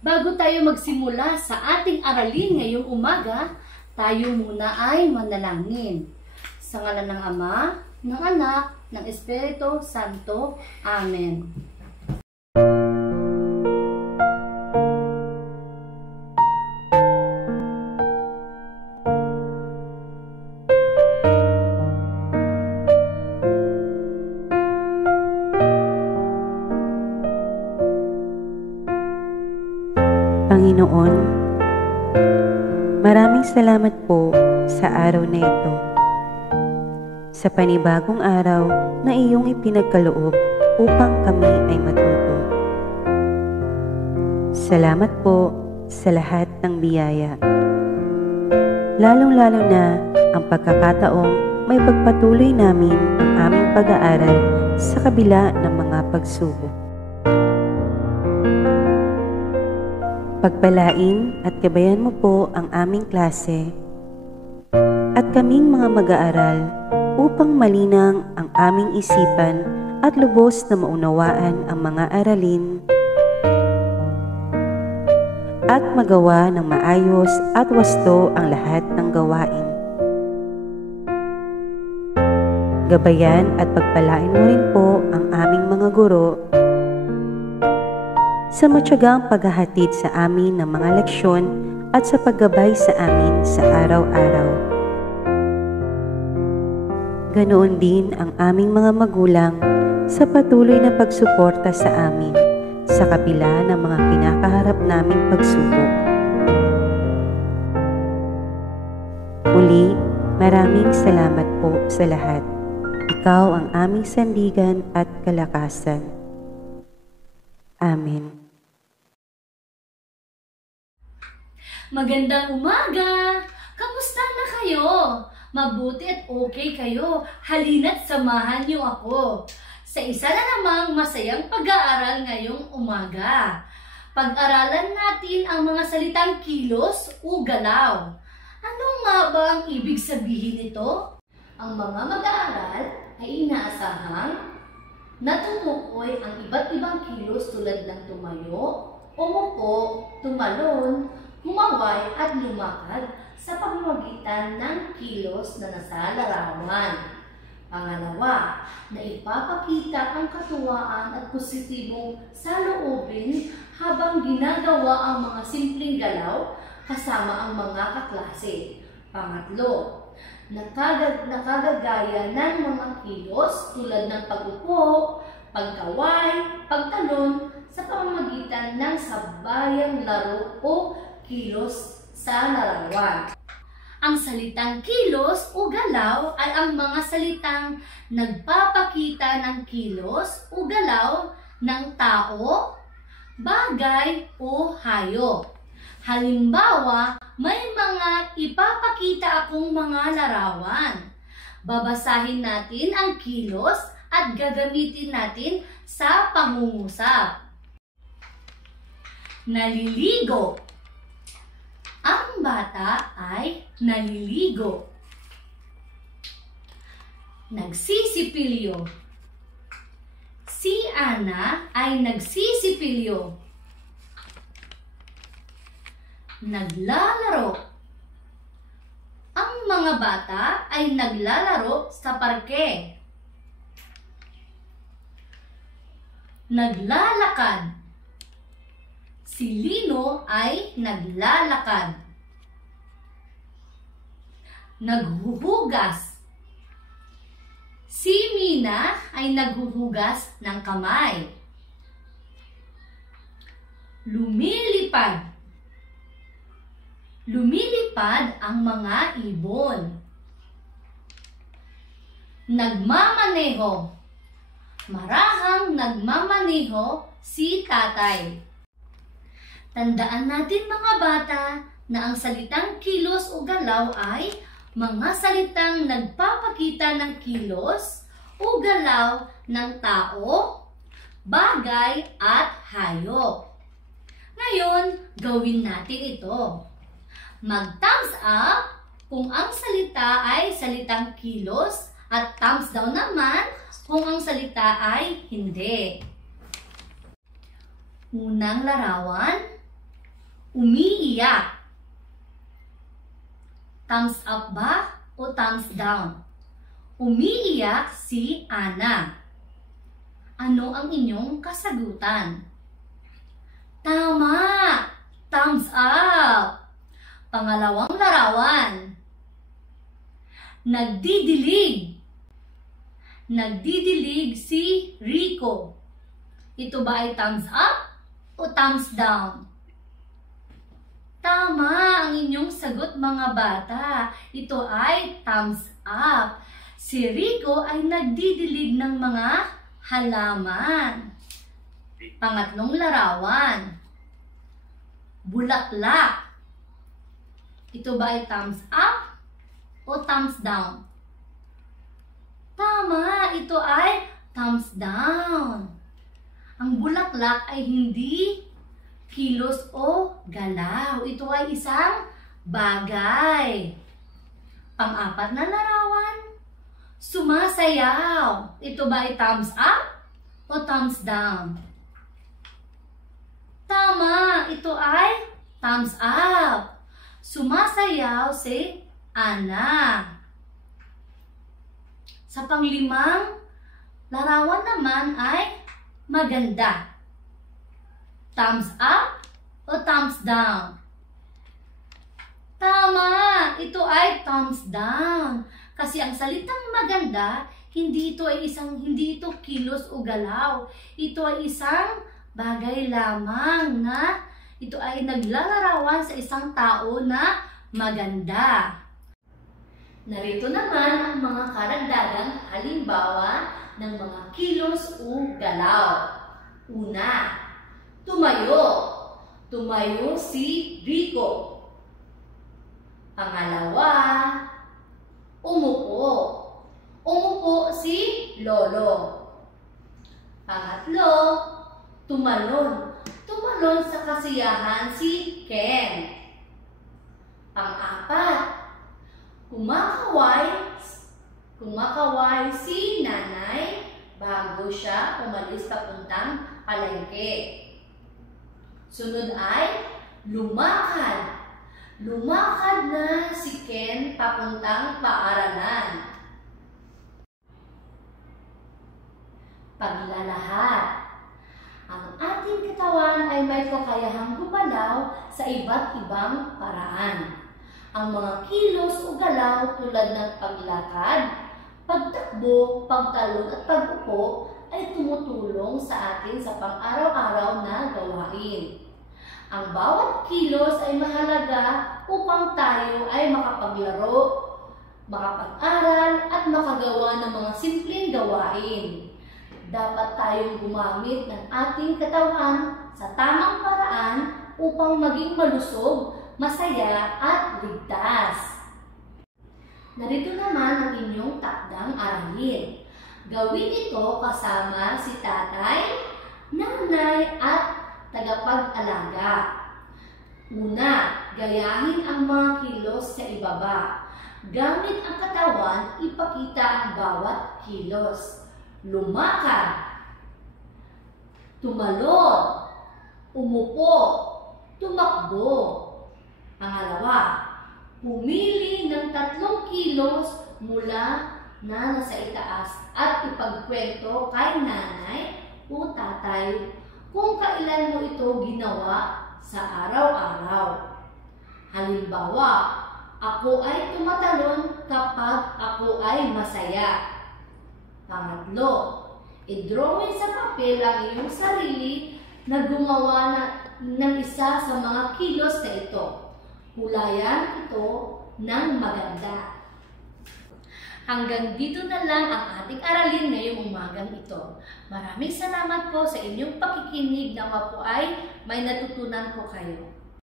Bago tayo magsimula sa ating aralin ngayong umaga, tayo muna ay manalangin. Sa ngalan ng Ama, ng Anak, ng Espiritu Santo. Amen. Panginoon, maraming salamat po sa araw na ito, sa panibagong araw na iyong ipinagkaloob upang kami ay matuto. Salamat po sa lahat ng biyaya, lalong-lalo na ang pagkakataong may pagpatuloy namin ang aming pag-aaral sa kabila ng mga pagsubok. Pagpalain at gabayan mo po ang aming klase at kaming mga mag-aaral upang malinang ang aming isipan at lubos na maunawaan ang mga aralin at magawa ng maayos at wasto ang lahat ng gawain. Gabayan at pagpalain mo rin po ang aming mga guro sa matyagang paghahatid sa amin ng mga leksyon at sa paggabay sa amin sa araw-araw. Ganoon din ang aming mga magulang sa patuloy na pagsuporta sa amin sa kabila ng mga kinakaharap naming pagsubok. Muli, maraming salamat po sa lahat. Ikaw ang aming sandigan at kalakasan. Amen. Magandang umaga! Kamusta na kayo? Mabuti at okay kayo. Halina't samahan niyo ako sa isa na namang masayang pag-aaral ngayong umaga. Pag-aralan natin ang mga salitang kilos o galaw. Ano nga ba ang ibig sabihin nito? Ang mga mag-aaral ay inaasahang natutukoy ang iba't ibang kilos tulad ng tumayo, umupo, tumalon, humaway at lumakad sa pamamagitan ng kilos na nasa larawan. Pangalawa, na ipapakita ang katuwaan at positibong saloobin habang ginagawa ang mga simpleng galaw kasama ang mga kaklase. Pangatlo, nakagagaya ng mga kilos tulad ng pag-upo, pagkaway, pagtalon sa pamamagitan ng sabayang laro o kilos sa larawan. Ang salitang kilos o galaw ay ang mga salitang nagpapakita ng kilos o galaw ng tao, bagay o hayop. Halimbawa, may mga ipapakita akong mga larawan. Babasahin natin ang kilos at gagamitin natin sa pangungusap. Naliligo. Ang bata ay naliligo. Nagsisipilyo. Si Ana ay nagsisipilyo. Naglalaro. Ang mga bata ay naglalaro sa parke. Naglalakad. Si Lino ay naglalakad. Naghuhugas. Si Mina ay naghuhugas ng kamay. Lumilipad. Lumilipad ang mga ibon. Nagmamaneho. Marahang nagmamaneho si tatay. Tandaan natin mga bata na ang salitang kilos o galaw ay mga salitang nagpapakita ng kilos o galaw ng tao, bagay at hayop. Ngayon, gawin natin ito. Mag-thumbs up kung ang salita ay salitang kilos at thumbs down naman kung ang salita ay hindi. Unang larawan, Umiiyak. Thumbs up ba o thumbs down? Umiiyak si Ana. Ano ang inyong kasagutan? Tama! Thumbs up! Pangalawang larawan. Nagdidilig. Nagdidilig si Rico. Ito ba ay thumbs up o thumbs down? Tama ang inyong sagot mga bata. Ito ay thumbs up. Si Rico ay nagdidilig ng mga halaman. Pangatlong larawan. Bulaklak. Ito ba ay thumbs up o thumbs down? Tama, ito ay thumbs down. Ang bulaklak ay hindi kilos o galaw. Ito ay isang bagay. Pang-apat na larawan. Sumasayaw. Ito ba ay thumbs up o thumbs down? Tama, ito ay thumbs up. Sumasayaw si Ana. Sa panglimang larawan naman ay maganda. Thumbs up o thumbs down? Tama, ito ay thumbs down. Kasi ang salitang maganda, hindi ito kilos o galaw. Ito ay isang bagay lamang na ito ay naglalarawan sa isang tao na maganda. Narito naman ang mga karagdagang halimbawa ng mga kilos o galaw. Una, tumayo. Tumayo si Rico. Pangalawa, umupo. Umupo si Lolo. Pangatlo, tumalon. Tumalon sa kasiyahan si Ken. Pang-apat, kumakaway si Nanay bago siya umalis papuntang palengke. Sunod ay lumakad. Lumakad na si Ken papuntang paaralan. Paglalahad. Ang ating katawan ay may kakayahang gumalaw sa iba't ibang paraan. Ang mga kilos o galaw tulad ng paglakad, pagtakbo, pagtalon at pag-upo ay tumutulong sa atin sa pang-araw-araw na gawain. Ang bawat kilos ay mahalaga upang tayo ay makapaglaro, makapag-aral at makagawa ng mga simpleng gawain. Dapat tayong gumamit ng ating katawan sa tamang paraan upang maging malusog, masaya at ligtas. Narito naman ang inyong takdang aralin. Gawin ito kasama si tatay, nanay at tagapag-alaga. Una, gayahin ang mga kilos sa ibaba. Gamit ang katawan, ipakita ang bawat kilos. Lumakad, tumalon, umupo, tumakbo. Pangalawa, pumili ng 3 kilos mula na nasa itaas at ipagkwento kay nanay o tatay kung kailan mo ito ginawa sa araw-araw. Halimbawa, ako ay tumatalon kapag ako ay masaya. Pangatlo, i-drawing sa papel ang iyong sarili na gumawa ng isa sa mga kilos na ito. Hulayan ito ng maganda. Hanggang dito na lang ang ating aralin ngayong umagang ito. Maraming salamat po sa inyong pakikinig, nawa po ay may natutunan po kayo.